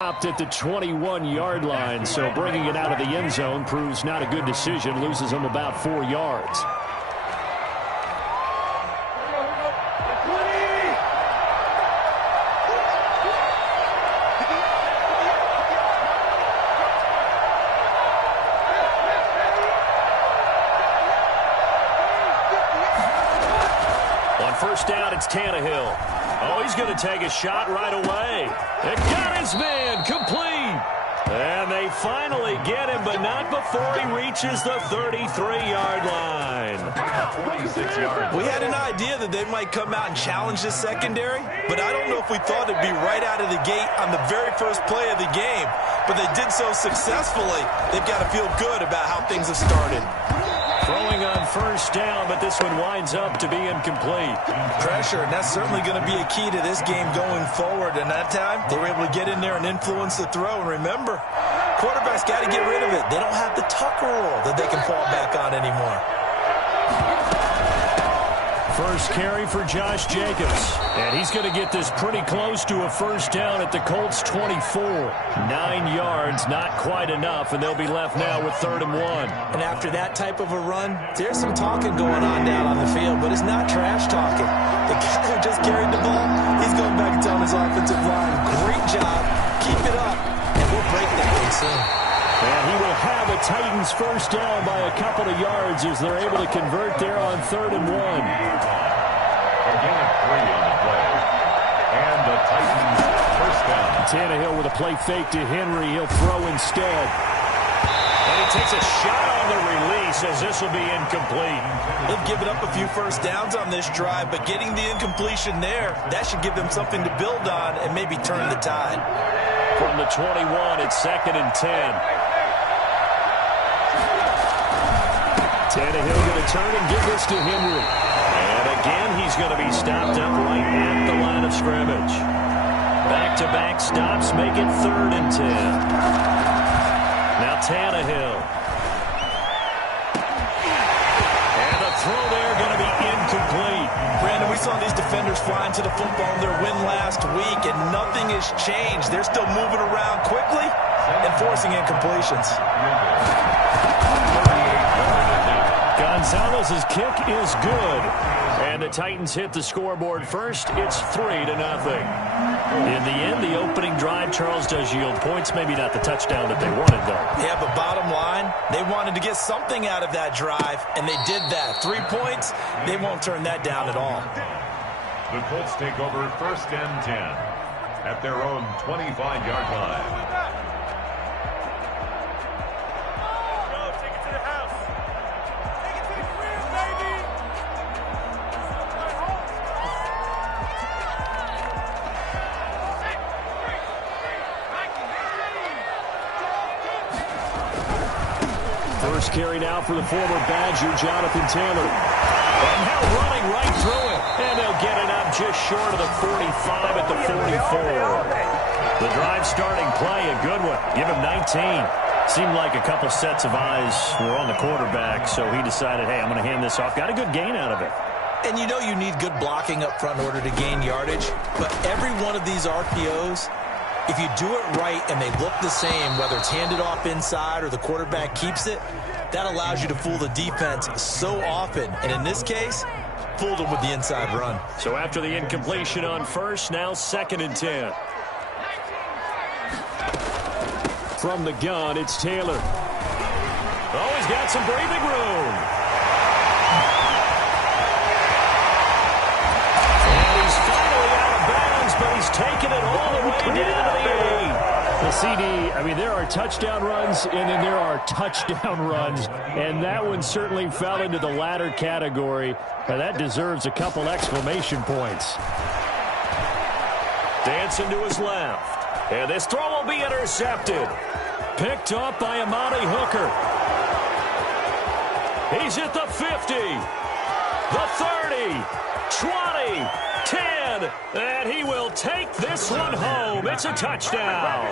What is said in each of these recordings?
Stopped at the 21-yard line, so bringing it out of the end zone proves not a good decision. Loses him about 4 yards. On first down, it's Tannehill. Oh, he's going to take a shot right away. It got his man complete. And they finally get him, but not before he reaches the 33-yard line. 26 yards. We had an idea that they might come out and challenge this secondary, but I don't know if we thought it'd be right out of the gate on the very first play of the game. But they did so successfully, they've got to feel good about how things have started. Throwing on first down, but this one winds up to be incomplete. Pressure, and that's certainly going to be a key to this game going forward. And that time, they were able to get in there and influence the throw. And remember, quarterbacks got to get rid of it. They don't have the Tucker rule that they can fall back on anymore. First carry for Josh Jacobs. And he's going to get this pretty close to a first down at the Colts 24. 9 yards, not quite enough, and they'll be left now with 3rd and 1. And after that type of a run, there's some talking going on down on the field, but it's not trash talking. The guy who just carried the ball, he's going back and telling his offensive line, great job, keep it up, and we'll break that thing soon. And he will have the Titans first down by a couple of yards as they're able to convert there on 3rd and 1. Again at 3 on the play. And the Titans first down. Tannehill with a play fake to Henry. He'll throw instead. And he takes a shot on the release as this will be incomplete. They've given up a few first downs on this drive, but getting the incompletion there, that should give them something to build on and maybe turn the tide. From the 21, it's 2nd and 10. Tannehill going to turn and give this to Henry. And again, he's going to be stopped up right at the line of scrimmage. Back-to-back stops make it 3rd and 10. Now Tannehill. And the throw there going to be incomplete. Brandon, we saw these defenders flying to the football in their win last week, and nothing has changed. They're still moving around quickly and forcing incompletions. Gonzalez's kick is good. And the Titans hit the scoreboard first. It's 3-0. In the end, the opening drive, Charles, does yield points. Maybe not the touchdown that they wanted, though. Yeah, but bottom line, they wanted to get something out of that drive, and they did that. 3 points, they won't turn that down at all. The Colts take over 1st and 10 at their own 25-yard line. First carry now for the former Badger, Jonathan Taylor. And now running right through it. And they'll get it up just short of the 45 at the 44. The drive starting play, a good one. Give him 19. Seemed like a couple sets of eyes were on the quarterback, so he decided, hey, I'm going to hand this off. Got a good gain out of it. And you know you need good blocking up front in order to gain yardage. But every one of these RPOs, if you do it right and they look the same, whether it's handed off inside or the quarterback keeps it, that allows you to fool the defense so often. And in this case, fooled them with the inside run. So after the incompletion on first, now 2nd and 10. From the gun, it's Taylor. Oh, he's got some breathing room. And he's finally out of bounds, but he's taken it all the way down to the 8. The CD, I mean, there are touchdown runs, and then there are touchdown runs, and that one certainly fell into the latter category. Now, that deserves a couple exclamation points. Dancing to his left. And this throw will be intercepted. Picked up by Amani Hooker. He's at the 50, the 30, 20, 10, and he will take this one home. It's a touchdown.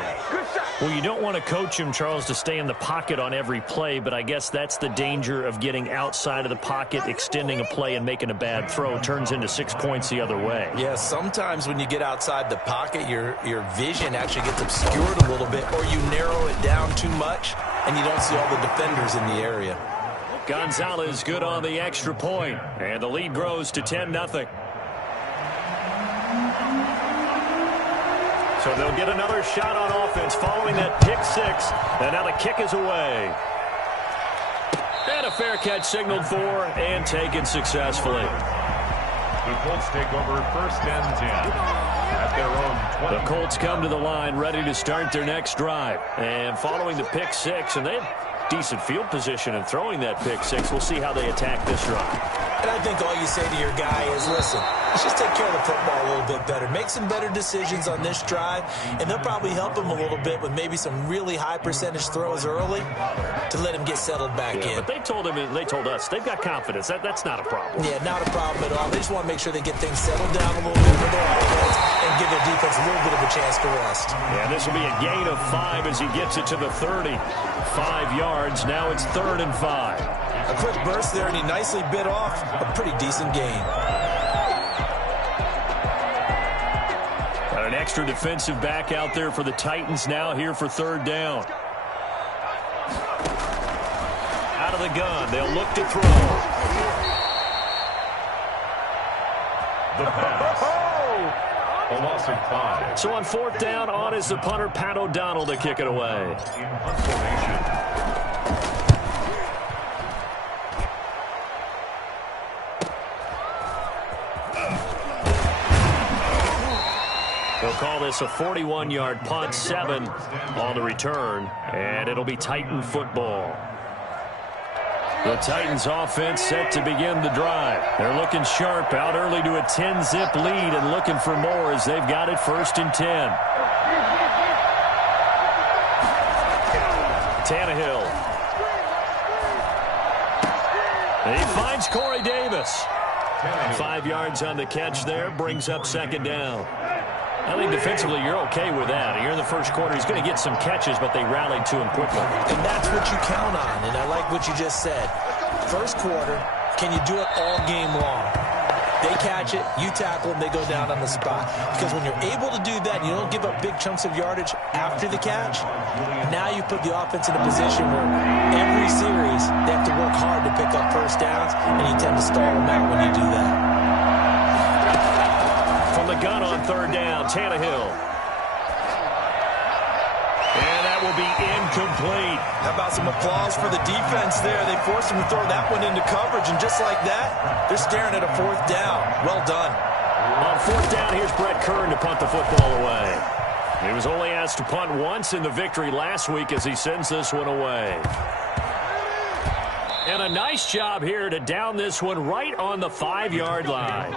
Well, you don't want to coach him, Charles, to stay in the pocket on every play, but I guess that's the danger of getting outside of the pocket, extending a play, and making a bad throw. Turns into 6 points the other way. Yeah, sometimes when you get outside the pocket, your vision actually gets obscured a little bit, or you narrow it down too much, and you don't see all the defenders in the area. Gonzalez good on the extra point, and the lead grows to 10-0. So they'll get another shot on offense following that pick six, and now the kick is away. And a fair catch signaled for and taken successfully. The Colts take over 1st and 10 at their own 20. The Colts come to the line ready to start their next drive. And following the pick six, and they have decent field position in throwing that pick six. We'll see how they attack this drive. And I think all you say to your guy is, listen, let's just take care of the football a little bit better. Make some better decisions on this drive, and they'll probably help him a little bit with maybe some really high percentage throws early to let him get settled back in. But they told us they've got confidence. That's not a problem. Yeah, not a problem at all. They just want to make sure they get things settled down a little bit for their offense and give their defense a little bit of a chance to rest. Yeah, this will be a gain of 5 as he gets it to the 30. 5 yards. Now it's 3rd and 5. A quick burst there, and he nicely bit off a pretty decent gain. Got an extra defensive back out there for the Titans now here for 3rd down. Out of the gun. They'll look to throw. The pass. A loss of 5. So on 4th down, on is the punter, Pat O'Donnell, to kick it away. In punt formation. They'll call this a 41-yard punt, 7 on the return, and it'll be Titan football. The Titans offense set to begin the drive. They're looking sharp, out early to a 10-zip lead and looking for more as they've got it 1st and 10. Tannehill. He finds Corey Davis. 5 yards on the catch there, brings up 2nd down. I think defensively you're okay with that. Here in the first quarter, he's going to get some catches, but they rallied to him quickly. And that's what you count on, and I like what you just said. First quarter, can you do it all game long? They catch it, you tackle them, they go down on the spot. Because when you're able to do that, and you don't give up big chunks of yardage after the catch, now you put the offense in a position where every series they have to work hard to pick up 1st downs, and you tend to stall them out when you do that. From the gun on 3rd down, Tannehill. And that will be incomplete. How about some applause for the defense there? They forced him to throw that one into coverage, and just like that, they're staring at a 4th down. Well done. On 4th down, here's Brett Kern to punt the football away. He was only asked to punt once in the victory last week as he sends this one away. And a nice job here to down this one right on the 5-yard line.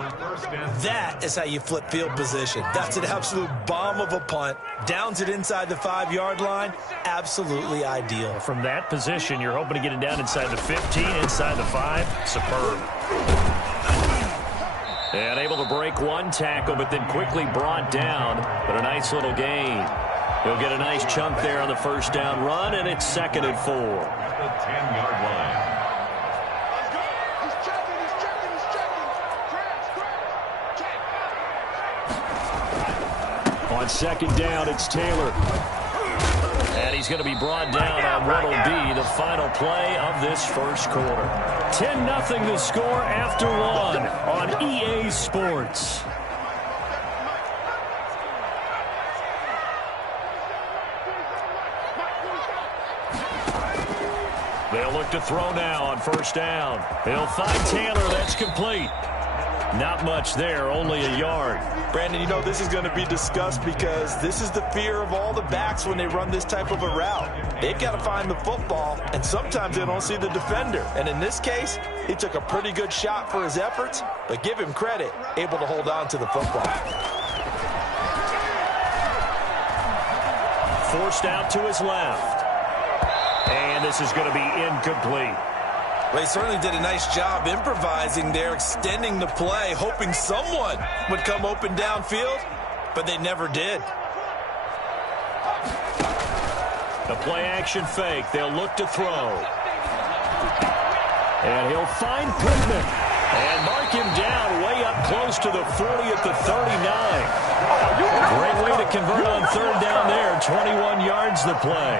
That is how you flip field position. That's an absolute bomb of a punt. Downs it inside the 5-yard line. Absolutely ideal. From that position, you're hoping to get it down inside the 15, inside the 5. Superb. And able to break one tackle, but then quickly brought down. But a nice little gain. He'll get a nice chunk there on the 1st down run, and it's 2nd and 4. The 10-yard line. On 2nd down, it's Taylor. And he's going to be brought down on what will be the final play of this first quarter. 10-0 the score after 1 on EA Sports. They'll look to throw now on 1st down. They'll find Taylor. That's complete. Not much there, only a yard. Brandon, you know this is going to be discussed because this is the fear of all the backs when they run this type of a route. They've got to find the football, and sometimes they don't see the defender. And in this case, he took a pretty good shot for his efforts, but give him credit, able to hold on to the football. Forced out to his left. And this is going to be incomplete. Well, he certainly did a nice job improvising there, extending the play, hoping someone would come open downfield, but they never did. The play-action fake. They'll look to throw. And he'll find Pittman. And mark him down way up close to the 40 at the 39. Great way to convert on third down there. 21 yards the play.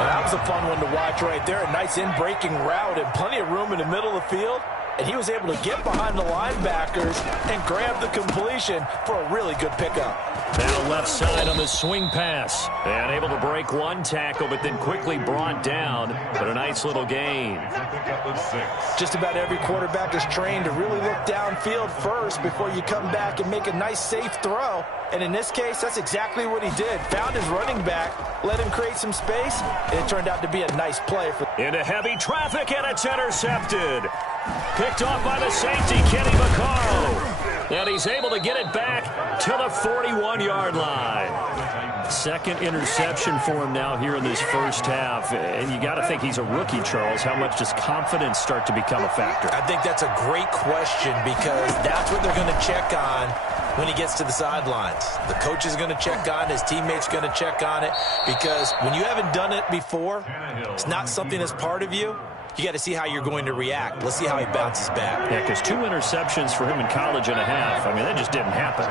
That was a fun one to watch right there. A nice in-breaking route and plenty of room in the middle of the field. And he was able to get behind the linebackers and grab the completion for a really good pickup. Now left side on the swing pass. And able to break one tackle, but then quickly brought down. But a nice little gain. Just about every quarterback is trained to really look downfield first before you come back and make a nice, safe throw. And in this case, that's exactly what he did. Found his running back, let him create some space, and it turned out to be a nice play. Into heavy traffic, and it's intercepted. Picked off by the safety, Kenny Vaccaro. And he's able to get it back to the 41-yard line. Second interception for him now here in this first half. And you got to think he's a rookie, Charles. How much does confidence start to become a factor? I think that's a great question because that's what they're going to check on when he gets to the sidelines. The coach is going to check on it. His teammates going to check on it because when you haven't done it before, it's not something that's part of you. You got to see how you're going to react. Let's see how he bounces back. Yeah, because 2 interceptions for him in college and a half. I mean, that just didn't happen.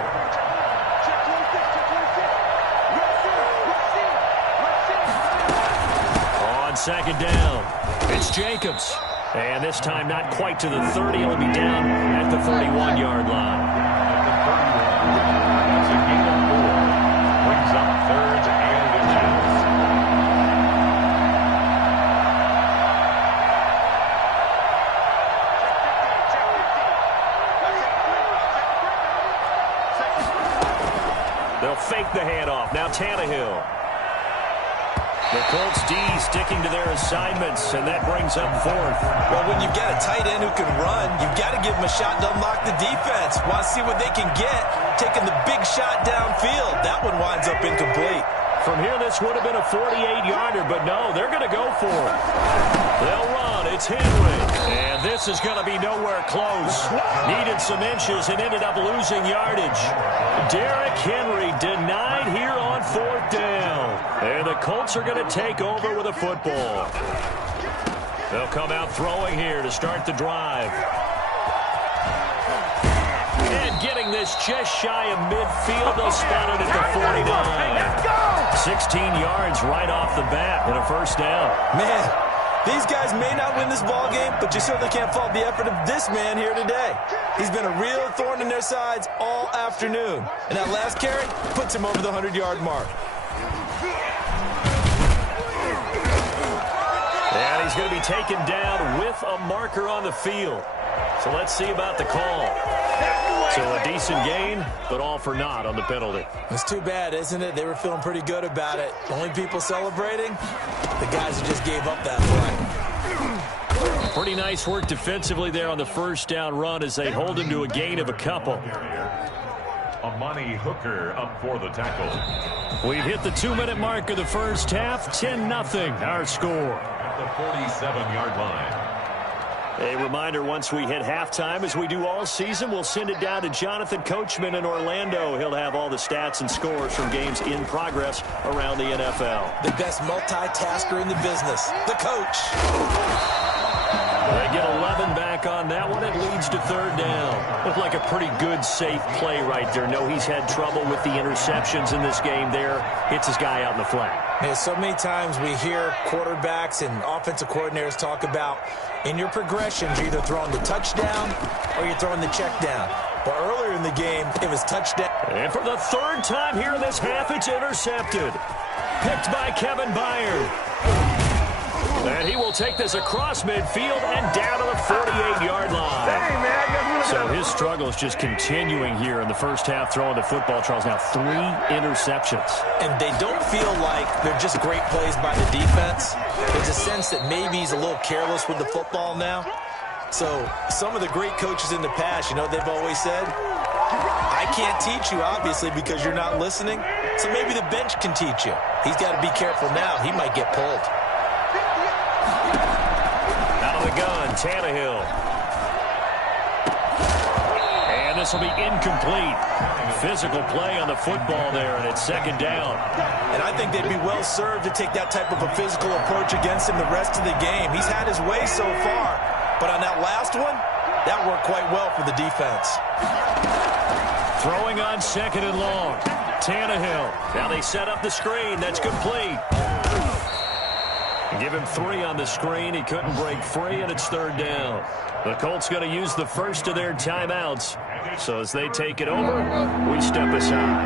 On second down, it's Jacobs. And this time not quite to the 30. He'll be down at the 31-yard line. That's a gain of 4. Brings up third and inches. They'll fake the handoff. Now Tannehill. The Colts D sticking to their assignments, and that brings up fourth. Well, when you've got a tight end who can run, you've got to give him a shot to unlock the defense. Want to see what they can get, taking the big shot downfield. That one winds up incomplete. From here, this would have been a 48-yarder, but no, they're going to go for it. They'll run. It's Henry. And this is going to be nowhere close. Needed some inches and ended up losing yardage. Derrick Henry denied here on fourth down. And the Colts are going to take over with a football. They'll come out throwing here to start the drive. And getting this just shy of midfield. They'll spot it at the 49. 16 yards right off the bat and a first down. Man, these guys may not win this ball game, but you certainly can't fault the effort of this man here today. He's been a real thorn in their sides all afternoon. And that last carry puts him over the 100-yard mark. And he's going to be taken down with a marker on the field. So let's see about the call. So a decent gain, but all for naught on the penalty. It's too bad, isn't it? They were feeling pretty good about it. Only people celebrating, the guys who just gave up that play. Pretty nice work defensively there on the first down run as they hold him to a gain of a couple. Amani Hooker up for the tackle. We've hit the 2-minute mark of the first half. 10-0 our score. At the 47-yard line. A reminder, once we hit halftime, as we do all season, we'll send it down to Jonathan Coachman in Orlando. He'll have all the stats and scores from games in progress around the NFL. The best multitasker in the business, the coach. They get 11 back on that one. It leads to third down. Looked like a pretty good, safe play right there. No, he's had trouble with the interceptions in this game there. Hits his guy out in the flat. Man, so many times we hear quarterbacks and offensive coordinators talk about in your progressions, you're either throwing the touchdown or you're throwing the check down. But earlier in the game, it was touchdown. And for the third time here in this half, it's intercepted. Picked by Kevin Byard. And he will take this across midfield and down to the 48-yard line. So his struggle is just continuing here in the first half, throwing the football, Charles. Now 3 interceptions. And they don't feel like they're just great plays by the defense. There's a sense that maybe he's a little careless with the football now. So some of the great coaches in the past, you know, they've always said, I can't teach you, obviously, because you're not listening. So maybe the bench can teach you. He's got to be careful now. He might get pulled. Out of the gun, Tannehill. And this will be incomplete. Physical play on the football there, and it's second down. And I think they'd be well served to take that type of a physical approach against him the rest of the game. He's had his way so far, but on that last one, that worked quite well for the defense. Throwing on second and long. Tannehill. Now they set up the screen. That's complete. Give him 3 on the screen. He couldn't break free, and it's third down. The Colts going to use the first of their timeouts. So as they take it over, we step aside.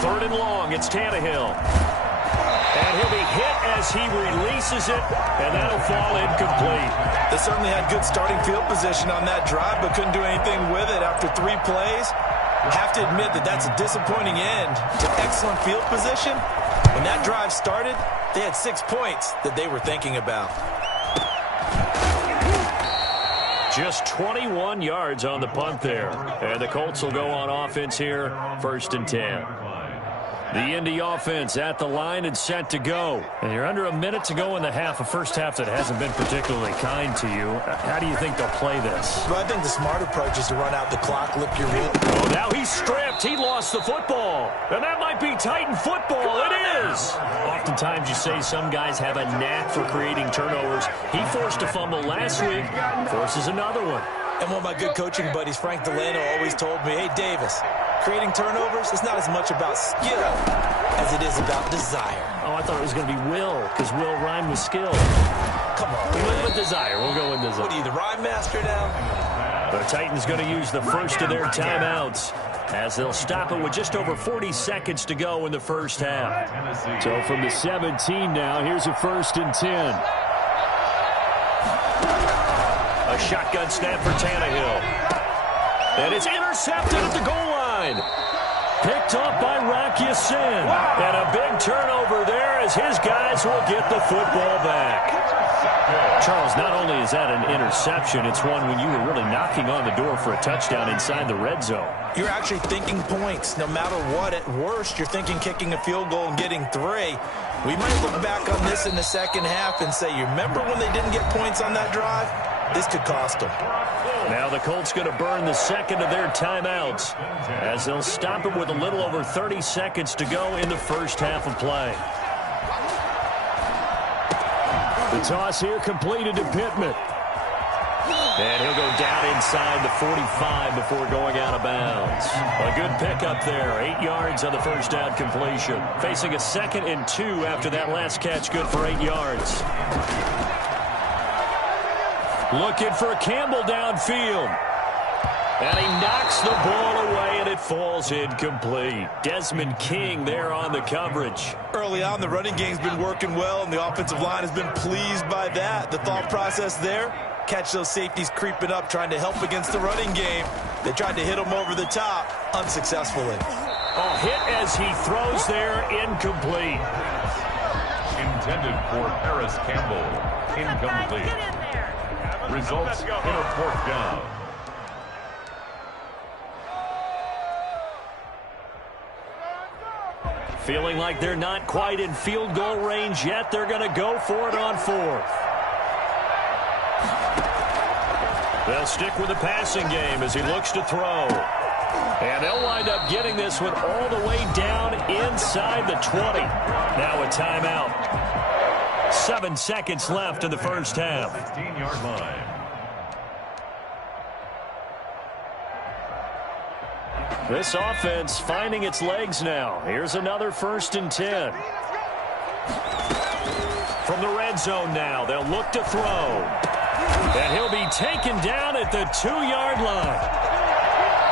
Third and long. It's Tannehill. And he'll be hit as he releases it, and that'll fall incomplete. They certainly had good starting field position on that drive, but couldn't do anything with it after 3 plays. Have to admit that that's a disappointing end to excellent field position. When that drive started, they had 6 points that they were thinking about. Just 21 yards on the punt there. And the Colts will go on offense here, 1st and 10. The Indy offense at the line and set to go. And you're under a minute to go in the half, a first half that hasn't been particularly kind to you. How do you think they'll play this? Well, I think the smart approach is to run out the clock, lick your wheel. Oh, now he's stripped. He lost the football. And that might be Titan football. It is. Oftentimes you say some guys have a knack for creating turnovers. He forced a fumble last week, forces another one. And one of my good coaching buddies, Frank Delano, always told me, hey, Davis, creating turnovers is not as much about skill as it is about desire. Oh, I thought it was going to be will, because will rhyme with skill. Come on, We went with desire. We'll go with desire. What are you, the rhyme master now? The Titans going to use the first of their timeouts as they'll stop it with just over 40 seconds to go in the first half. So from the 17 now, here's a 1st and 10. A shotgun snap for Tannehill. And it's intercepted at the goal line. Picked up by Rocky Sin. And a big turnover there as his guys will get the football back. Charles, not only is that an interception, it's one when you were really knocking on the door for a touchdown inside the red zone. You're actually thinking points. No matter what, at worst, you're thinking kicking a field goal and getting 3. We might look back on this in the second half and say, you remember when they didn't get points on that drive? This could cost them. Now the Colts going to burn the second of their timeouts as they'll stop it with a little over 30 seconds to go in the first half of play. The toss here completed to Pittman. And he'll go down inside the 45 before going out of bounds. A good pickup there. 8 yards on the first down completion. Facing a 2nd and 2 after that last catch. Good for 8 yards. Looking for Campbell downfield. And he knocks the ball away, and it falls incomplete. Desmond King there on the coverage. Early on, the running game's been working well, and the offensive line has been pleased by that. The thought process there, catch those safeties creeping up, trying to help against the running game. They tried to hit him over the top, unsuccessfully. A hit as he throws there, incomplete. Intended for Harris Campbell. Incomplete. Results in a 4th down. Feeling like they're not quite in field goal range yet. They're going to go for it on 4th. They'll stick with the passing game as he looks to throw. And they'll wind up getting this one all the way down inside the 20. Now a timeout. 7 seconds left in the first half. 16-yard line. This offense finding its legs now. Here's another 1st and 10. From the red zone now, they'll look to throw. And he'll be taken down at the 2-yard line.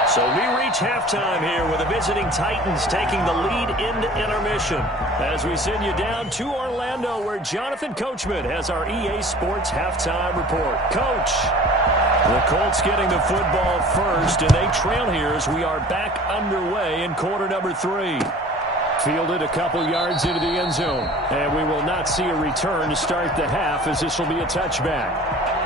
So we reach halftime here with the visiting Titans taking the lead into intermission. As we send you down to Orlando where Jonathan Coachman has our EA Sports halftime report. Coach, the Colts getting the football first, and they trail here as we are back underway in quarter number 3. Fielded a couple yards into the end zone, and we will not see a return to start the half as this will be a touchback.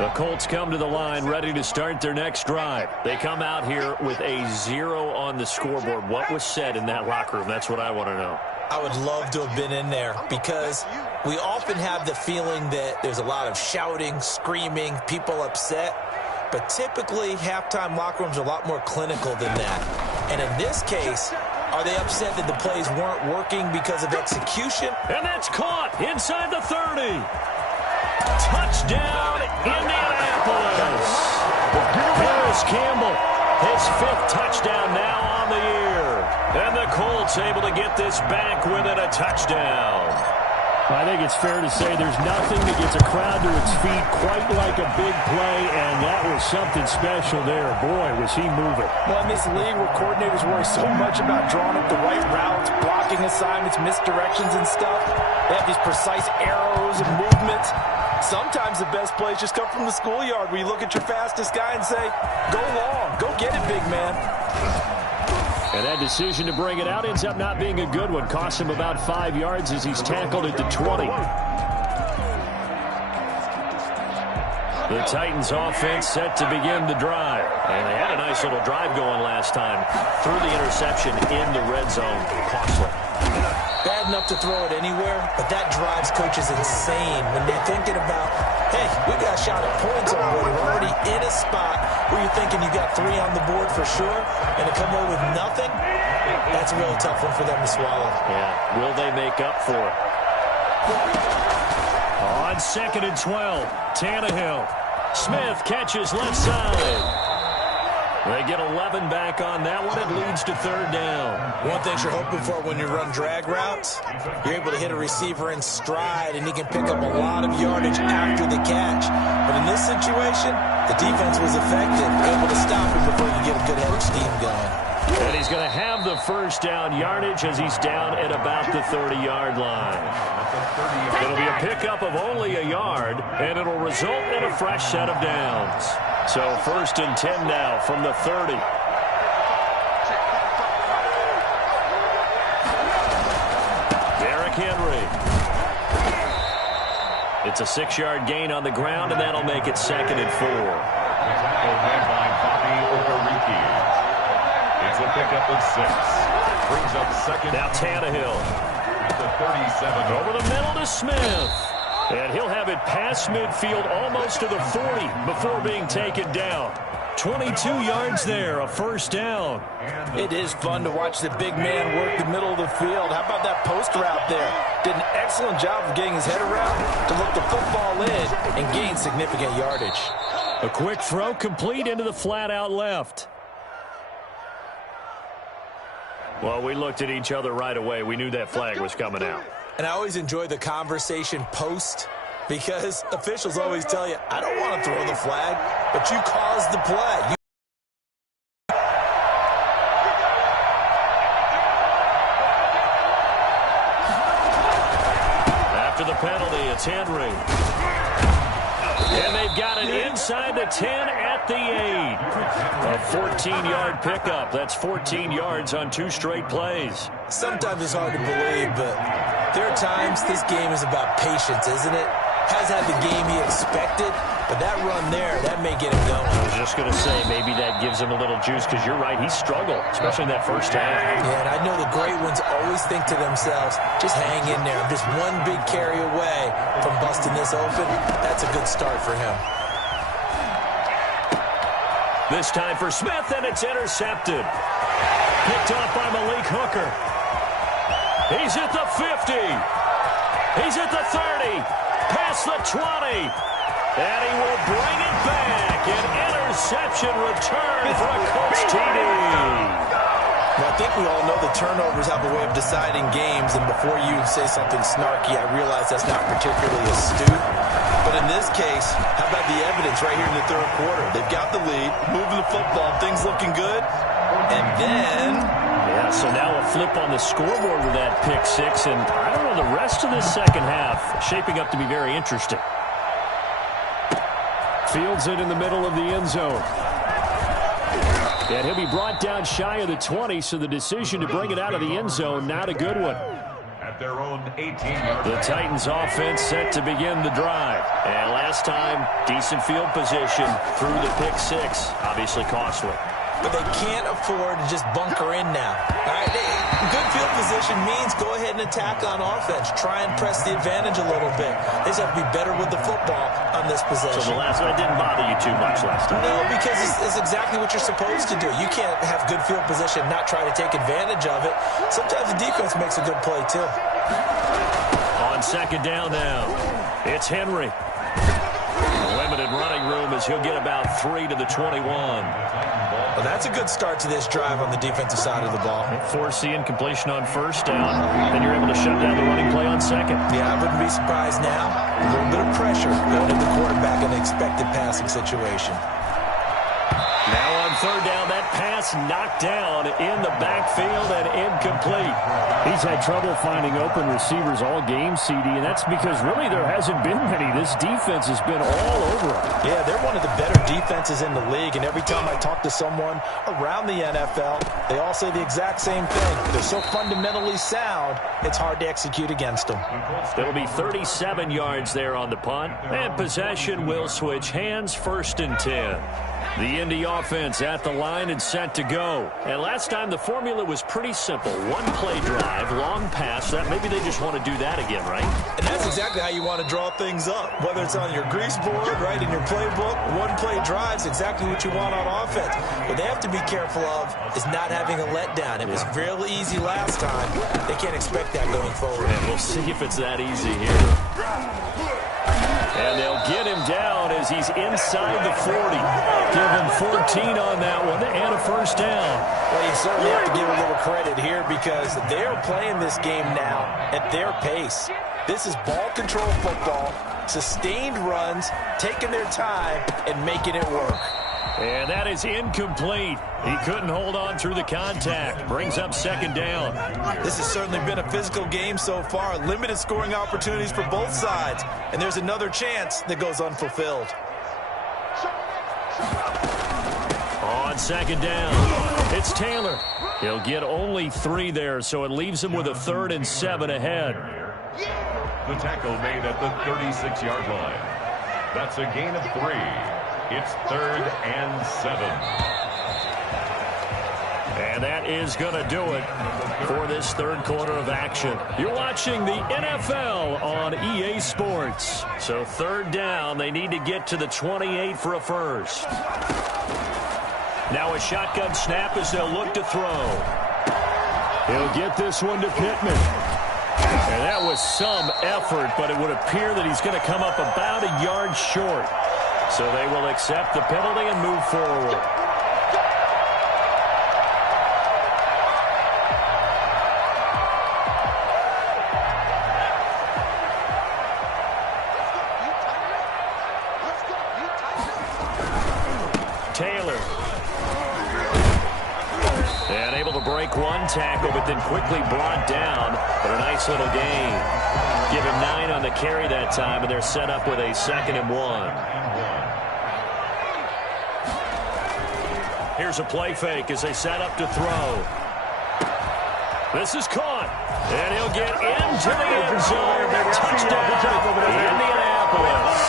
The Colts come to the line ready to start their next drive. They come out here with a 0 on the scoreboard. What was said in that locker room? That's what I want to know. I would love to have been in there because we often have the feeling that there's a lot of shouting, screaming, people upset. But typically, halftime locker rooms are a lot more clinical than that. And in this case, are they upset that the plays weren't working because of execution? And that's caught inside the 30. Touchdown, Indianapolis. Paris Campbell, his 5th touchdown now on the year. And the Colts able to get this back within a touchdown. I think it's fair to say there's nothing that gets a crowd to its feet quite like a big play, and that was something special there. Boy, was he moving. Well, in this league where coordinators worry so much about drawing up the right routes, blocking assignments, misdirections and stuff, they have these precise arrows and movements. Sometimes the best plays just come from the schoolyard where you look at your fastest guy and say, go long, go get it, big man. And that decision to bring it out ends up not being a good one. Costs him about 5 yards as he's tackled at the 20. The Titans offense set to begin the drive. And they had a nice little drive going last time. Threw the interception in the red zone. Costly. Bad enough to throw it anywhere, but that drives coaches insane when they're thinking about, hey, we got a shot at points already. We're already in a spot where you're thinking you got 3 on the board for sure, and to come away with nothing, that's a really tough one for them to swallow. Yeah, will they make up for it? On 2nd and 12, Tannehill. Smith catches left side. They get 11 back on that one. It leads to 3rd down. One thing you're hoping for when you run drag routes, you're able to hit a receiver in stride, and he can pick up a lot of yardage after the catch. But in this situation, the defense was effective, able to stop him before you get a good head of steam going. And he's going to have the 1st down yardage as he's down at about the 30-yard line. It'll be a pickup of only a yard, and it'll result in a fresh set of downs. So 1st and 10 now from the 30. Derrick Henry. It's a 6-yard gain on the ground, and that'll make it 2nd and 4. It's a pickup of 6. Brings up 2nd. Now Tannehill. The 37. Over the middle to Smith. And he'll have it past midfield almost to the 40 before being taken down. 22 yards there, a 1st down. It is fun to watch the big man work the middle of the field. How about that post route there? Did an excellent job of getting his head around to look the football in and gain significant yardage. A quick throw complete into the flat out left. Well, we looked at each other right away. We knew that flag was coming out. And I always enjoy the conversation post because officials always tell you, I don't want to throw the flag, but you caused the play. After the penalty, it's Henry. And they've got it inside the 10 at the 8. A 14-yard pickup. That's 14 yards on 2 straight plays. Sometimes it's hard to believe, but there are times this game is about patience, isn't it? Has had the game he expected, but that run there, that may get him going. I was just going to say, maybe that gives him a little juice because you're right, he struggled, especially in that 1st half. Yeah, and I know the great ones always think to themselves, just hang in there. I'm just one big carry away from busting this open. That's a good start for him. This time for Smith, and it's intercepted. Picked off by Malik Hooker. He's at the 50. He's at the 30. Past the 20. And he will bring it back. An interception return for a Colts TD. Well, I think we all know the turnovers have a way of deciding games, and before you say something snarky, I realize that's not particularly astute. But in this case, how about the evidence right here in the 3rd quarter? They've got the lead, moving the football, things looking good, and then... Yeah, so now a flip on the scoreboard with that pick 6, and I don't know, the rest of this 2nd half shaping up to be very interesting. Fields it in the middle of the end zone. And he'll be brought down shy of the 20, so the decision to bring it out of the end zone, not a good one. their own 18-yard line. The Titans offense set to begin the drive. And last time, decent field position through the pick six. Obviously costly. But they can't afford to just bunker in now. All right, good field position means go ahead and attack on offense. Try and press the advantage a little bit. They just have to be better with the football on this possession. So the last one didn't bother you too much last time? No, because it's exactly what you're supposed to do. You can't have good field position and not try to take advantage of it. Sometimes the defense makes a good play, too. On second down now, it's Henry. Limited running room as he'll get about 3 to the 21. Well, that's a good start to this drive on the defensive side of the ball. Force the incompletion on first down. Then you're able to shut down the running play on second. Yeah, I wouldn't be surprised now. A little bit of pressure going at the quarterback in an expected passing situation. Now on third down, that pass knocked down in the backfield and incomplete. He's had trouble finding open receivers all game, CD, and that's because really there hasn't been many. This defense has been all over him. Yeah, they're one of the better defenses in the league, and every time I talk to someone around the NFL, they all say the exact same thing. They're so fundamentally sound, it's hard to execute against them. It'll be 37 yards there on the punt, and possession will switch hands, 1st and 10. The Indy offense at the line and set to go. And last time the formula was pretty simple. One play drive, long pass. That maybe they just want to do that again, right? And that's exactly how you want to draw things up. Whether it's on your grease board, right, in your playbook, one play drive is exactly what you want on offense. What they have to be careful of is not having a letdown. It was real easy last time. They can't expect that going forward. And we'll see if it's that easy here. And they'll get him down as he's inside the 40. Give him 14 on that one and a first down. Well, you certainly have to give a little credit here because they're playing this game now at their pace. This is ball control football, sustained runs, taking their time, and making it work. And that is incomplete. He couldn't hold on through the contact. Brings up second down. This has certainly been a physical game so far. Limited scoring opportunities for both sides. And there's another chance that goes unfulfilled. On second down, it's Taylor. He'll get only 3 there, so it leaves him with a 3rd and 7 ahead. The tackle made at the 36-yard line. That's a gain of 3. It's 3rd and 7. And that is going to do it for this third quarter of action. You're watching the NFL on EA Sports. So 3rd down, they need to get to the 28 for a first. Now a shotgun snap as they'll look to throw. He'll get this one to Pittman. And that was some effort, but it would appear that he's going to come up about a yard short. So they will accept the penalty and move forward. Taylor. And able to break one tackle, but then quickly brought down. But a nice little gain. Give him 9 on the carry that time, and they're set up with a 2nd and 1. Here's a play fake as they set up to throw. This is caught. And he'll get into the end zone. Touchdown, Indianapolis.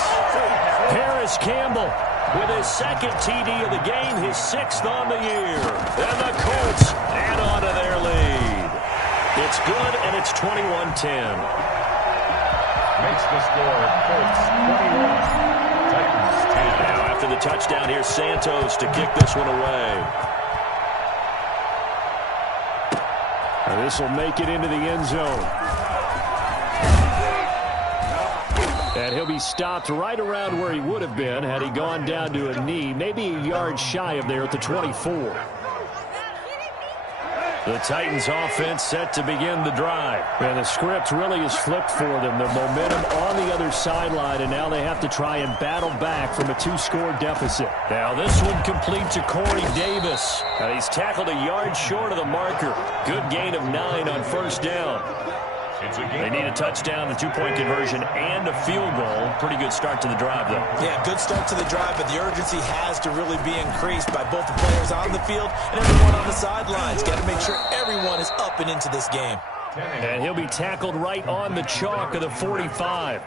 Paris Campbell with his 2nd TD of the game, his 6th on the year. And the Colts add on to their lead. It's good, and it's 21-10. Makes the score Colts 21. Titans 10. Now after the touchdown, here's Santos to kick this one away. Now this will make it into the end zone. And he'll be stopped right around where he would have been had he gone down to a knee, maybe a yard shy of there at the 24. The Titans offense set to begin the drive. And the script really is flipped for them. The momentum on the other sideline, and now they have to try and battle back from a 2-score deficit. Now this one complete to Corey Davis. And he's tackled a yard short of the marker. Good gain of 9 on first down. They need a touchdown, the 2-point conversion, and a field goal. Pretty good start to the drive, though. Yeah, good start to the drive, but the urgency has to really be increased by both the players on the field and everyone on the sidelines. Got to make sure everyone is up and into this game. And he'll be tackled right on the chalk of the 45.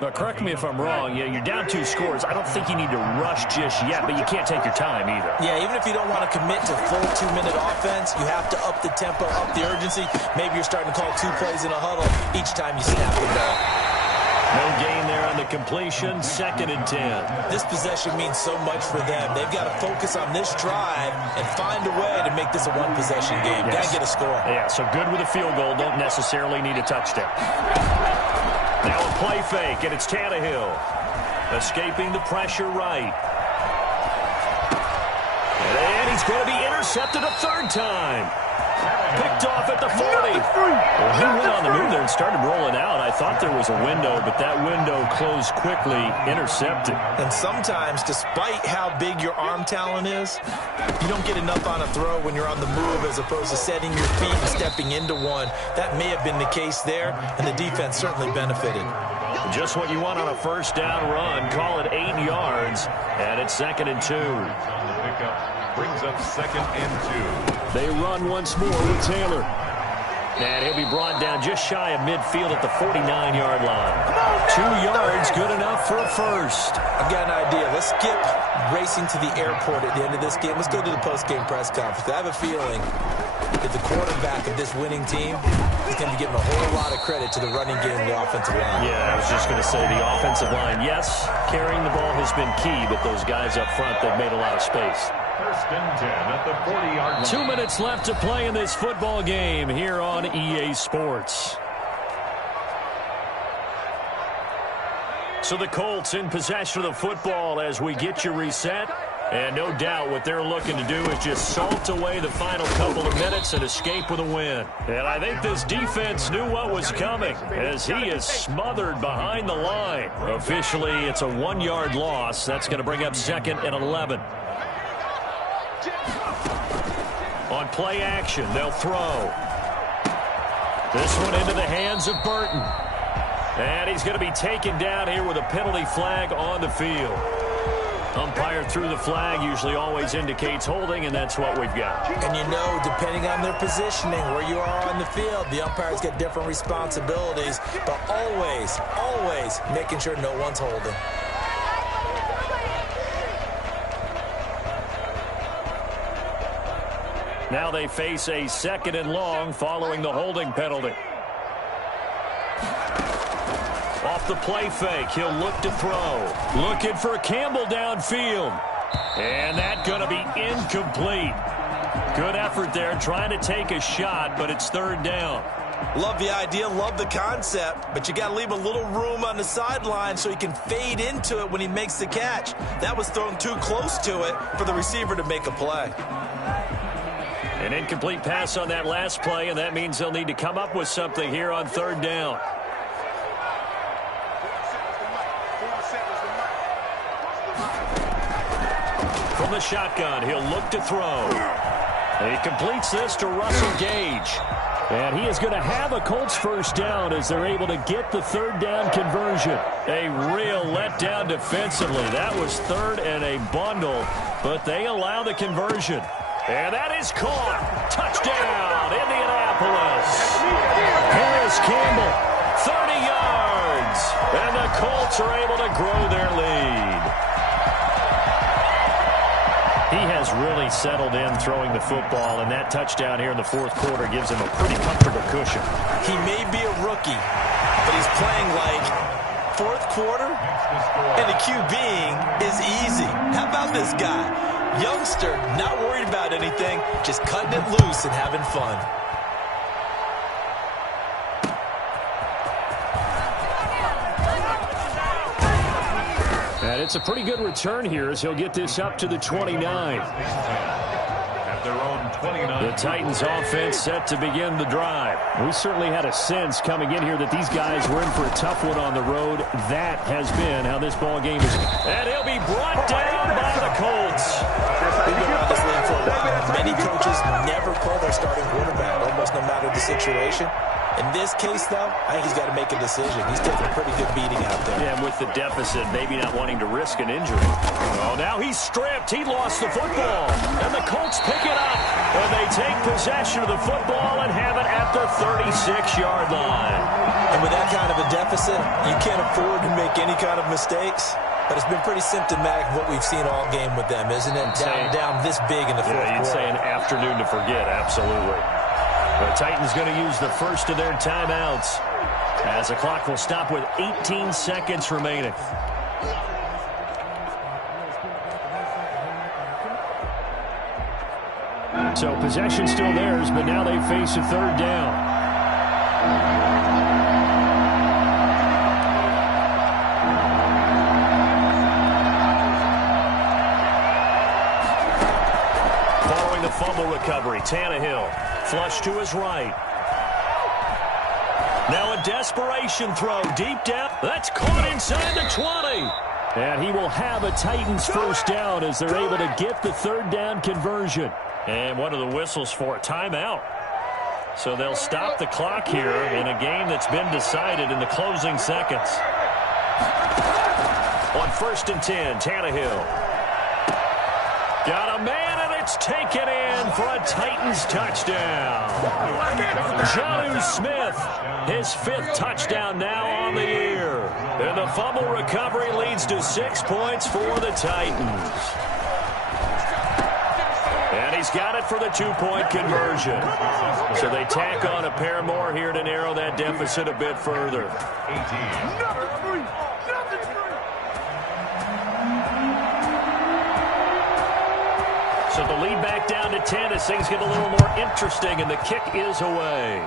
Now, correct me if I'm wrong. Yeah, you're down 2 scores. I don't think you need to rush just yet, but you can't take your time either. Yeah, even if you don't want to commit to full 2-minute offense, you have to up the tempo, up the urgency. Maybe you're starting to call 2 plays in a huddle each time you snap the ball. No gain there on the completion, 2nd and 10. This possession means so much for them. They've got to focus on this drive and find a way to make this a one-possession game. Yes. Got to get a score. Yeah, so good with a field goal. Don't necessarily need a touchdown. Now a play fake, and it's Tannehill. Escaping the pressure right. And he's going to be intercepted a 3rd time. Picked off at the 40. Well, he went on the move there and started rolling out. I thought there was a window, but that window closed quickly, intercepted. And sometimes, despite how big your arm talent is, you don't get enough on a throw when you're on the move as opposed to setting your feet and stepping into one. That may have been the case there, and the defense certainly benefited. Just what you want on a 1st down run. Call it 8 yards, and it's 2nd and 2. Brings up 2nd and 2. They run once more with Taylor. And he'll be brought down just shy of midfield at the 49-yard line. 2 yards, good enough for a first. I've got an idea. Let's skip racing to the airport at the end of this game. Let's go to the post-game press conference. I have a feeling that the quarterback of this winning team is going to be giving a whole lot of credit to the running game and the offensive line. Yeah, I was just going to say the offensive line. Yes, carrying the ball has been key, but those guys up front, they've made a lot of space. 1st and 10 at the 40-yard line. 2 minutes left to play in this football game here on EA Sports. So the Colts in possession of the football as we get you reset. And no doubt what they're looking to do is just salt away the final couple of minutes and escape with a win. And I think this defense knew what was coming as he is smothered behind the line. Officially, it's a 1-yard loss. That's going to bring up 2nd and 11. On play action, they'll throw. This one into the hands of Burton. And he's going to be taken down here with a penalty flag on the field. Umpire threw the flag, usually always indicates holding, and that's what we've got. And you know, depending on their positioning, where you are on the field, the umpires get different responsibilities, but always making sure no one's holding. Now they face a 2nd and long following the holding penalty. Off the play fake, he'll look to throw. Looking for Campbell downfield. And that's going to be incomplete. Good effort there, trying to take a shot, but it's 3rd down. Love the idea, love the concept, but you got to leave a little room on the sideline so he can fade into it when he makes the catch. That was thrown too close to it for the receiver to make a play. An incomplete pass on that last play, and that means they'll need to come up with something here on 3rd down. From the shotgun, he'll look to throw. He completes this to Russell Gage. And he is going to have a Colts 1st down as they're able to get the 3rd down conversion. A real letdown defensively. That was 3rd and a bundle, but they allow the conversion. And that is caught. Touchdown, Indianapolis. Paris Campbell, 30 yards. And the Colts are able to grow their lead. He has really settled in throwing the football, and that touchdown here in the 4th quarter gives him a pretty comfortable cushion. He may be a rookie, but he's playing like 4th quarter, and the QBing is easy. How about this guy? Youngster, not worried about anything, just cutting it loose and having fun. And it's a pretty good return here as he'll get this up to the 29. At their own 29. The Titans offense set to begin the drive. We certainly had a sense coming in here that these guys were in for a tough one on the road. That has been how this ball game is. And he'll be brought down by the Colts. We've been around this league for a while. Many coaches never pull their starting quarterback, almost no matter the situation. In this case, though, I think he's got to make a decision. He's taking a pretty good beating out there. Yeah, and with the deficit, maybe not wanting to risk an injury. Oh, now he's stripped. He lost the football. And the Colts pick it up. And they take possession of the football and have it at the 36-yard line. And with that kind of a deficit, you can't afford to make any kind of mistakes. But it's been pretty symptomatic of what we've seen all game with them, isn't it? Down this big in the fourth quarter. You'd say an afternoon to forget, absolutely. The Titans going to use the first of their timeouts as the clock will stop with 18 seconds remaining. So possession still theirs, but now they face a third down. Following the fumble recovery, Tannehill flush to his right. Now a desperation throw deep down. That's caught inside the 20. And he will have a Titans first down as they're able to get the third down conversion. And what are the whistles for? Timeout. So they'll stop the clock here in a game that's been decided in the closing seconds. On 1st and 10, Tannehill. Got a man, and it's taken in for a Titans touchdown. Jonnu Smith, his 5th touchdown now on the year. And the fumble recovery leads to 6 points for the Titans. And he's got it for the 2-point conversion. So they tack on a pair more here to narrow that deficit a bit further. So the lead back down to 10 as things get a little more interesting, and the kick is away.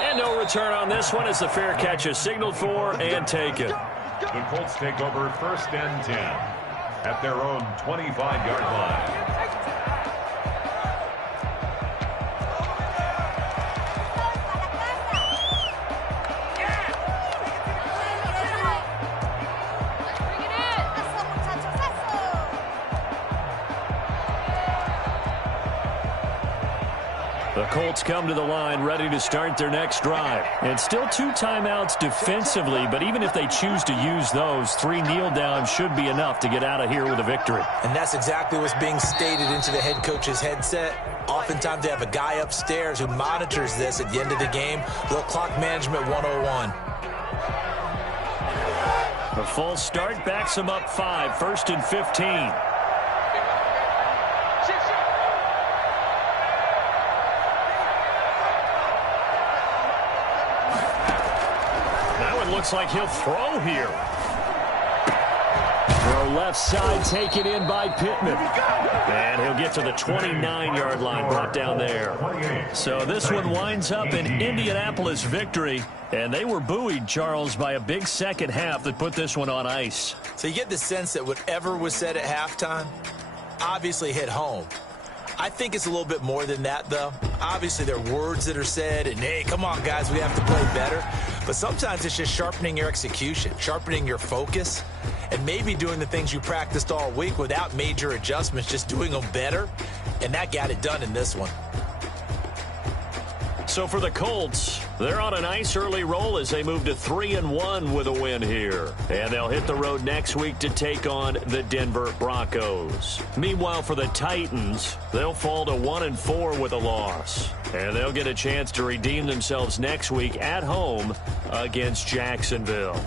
And no return on this one as the fair catch is signaled for and taken. The Colts take over 1st and 10 at their own 25-yard line. The Colts come to the line ready to start their next drive. And still 2 timeouts defensively, but even if they choose to use those, 3 kneel downs should be enough to get out of here with a victory. And that's exactly what's being stated into the head coach's headset. Oftentimes they have a guy upstairs who monitors this at the end of the game. Little clock management 101. The full start backs them up 5, 1st and 15. Looks like he'll throw here. Throw left side taken in by Pittman. And he'll get to the 29-yard line, brought down there. So this one winds up an Indianapolis victory. And they were buoyed, Charles, by a big second half that put this one on ice. So you get the sense that whatever was said at halftime obviously hit home. I think it's a little bit more than that, though. Obviously, there are words that are said, and, hey, come on, guys, we have to play better. But sometimes it's just sharpening your execution, sharpening your focus, and maybe doing the things you practiced all week without major adjustments, just doing them better. And that got it done in this one. So for the Colts, they're on a nice early roll as they move to 3-1 with a win here. And they'll hit the road next week to take on the Denver Broncos. Meanwhile, for the Titans, they'll fall to 1-4 with a loss. And they'll get a chance to redeem themselves next week at home against Jacksonville.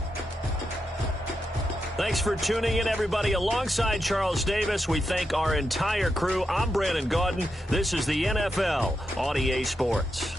Thanks for tuning in, everybody. Alongside Charles Davis, we thank our entire crew. I'm Brandon Gaudin. This is the NFL on EA Sports.